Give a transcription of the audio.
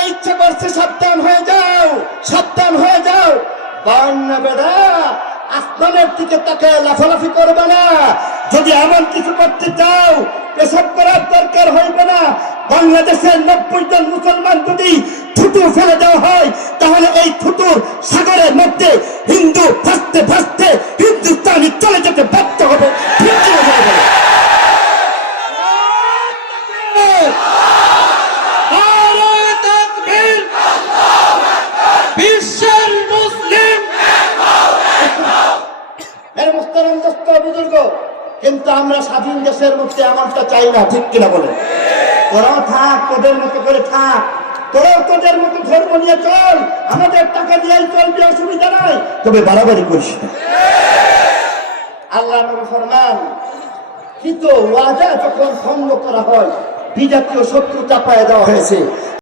যারা ইচ্ছে করছে সাবধান হয়ে যাও, সাবধান হয়ে যাও। বান্না বেড়া, আসমানের দিকে তাকে লাফালাফি করবে না। যদি এমন কিছু করতে চাও, পেশাব করার দরকার হইবে না। বাংলাদেশের নব্বই জন মুসলমান যদি থুতু ফেলে দেওয়া হয়, তাহলে এই থুতুর সাগরের মধ্যে হিন্দু ভাসতে ভাসতে হিন্দুস্তানি চলে যেতে বাধ্য হবে। ঠিক দোস্ত বুজুর্গ, কিন্তু আমরা স্বাধীন দেশের মধ্যে এমনটা চাই না, ঠিক কিনা বলে? তোরাও থাক, তোদের মতো করে থাক। তোরাও তোদের মতো ধর্ম নিয়ে চল, আমাদের টাকা দিয়েই চলবি, অসুবিধা নাই। তবে বাড়াবাড়ি করিস না। আল্লাহ ফরমান কিন্তু ওয়াদা যখন ভঙ্গ করা হয়, বিজাতীয় শত্রু চাপায় দেওয়া হয়েছে।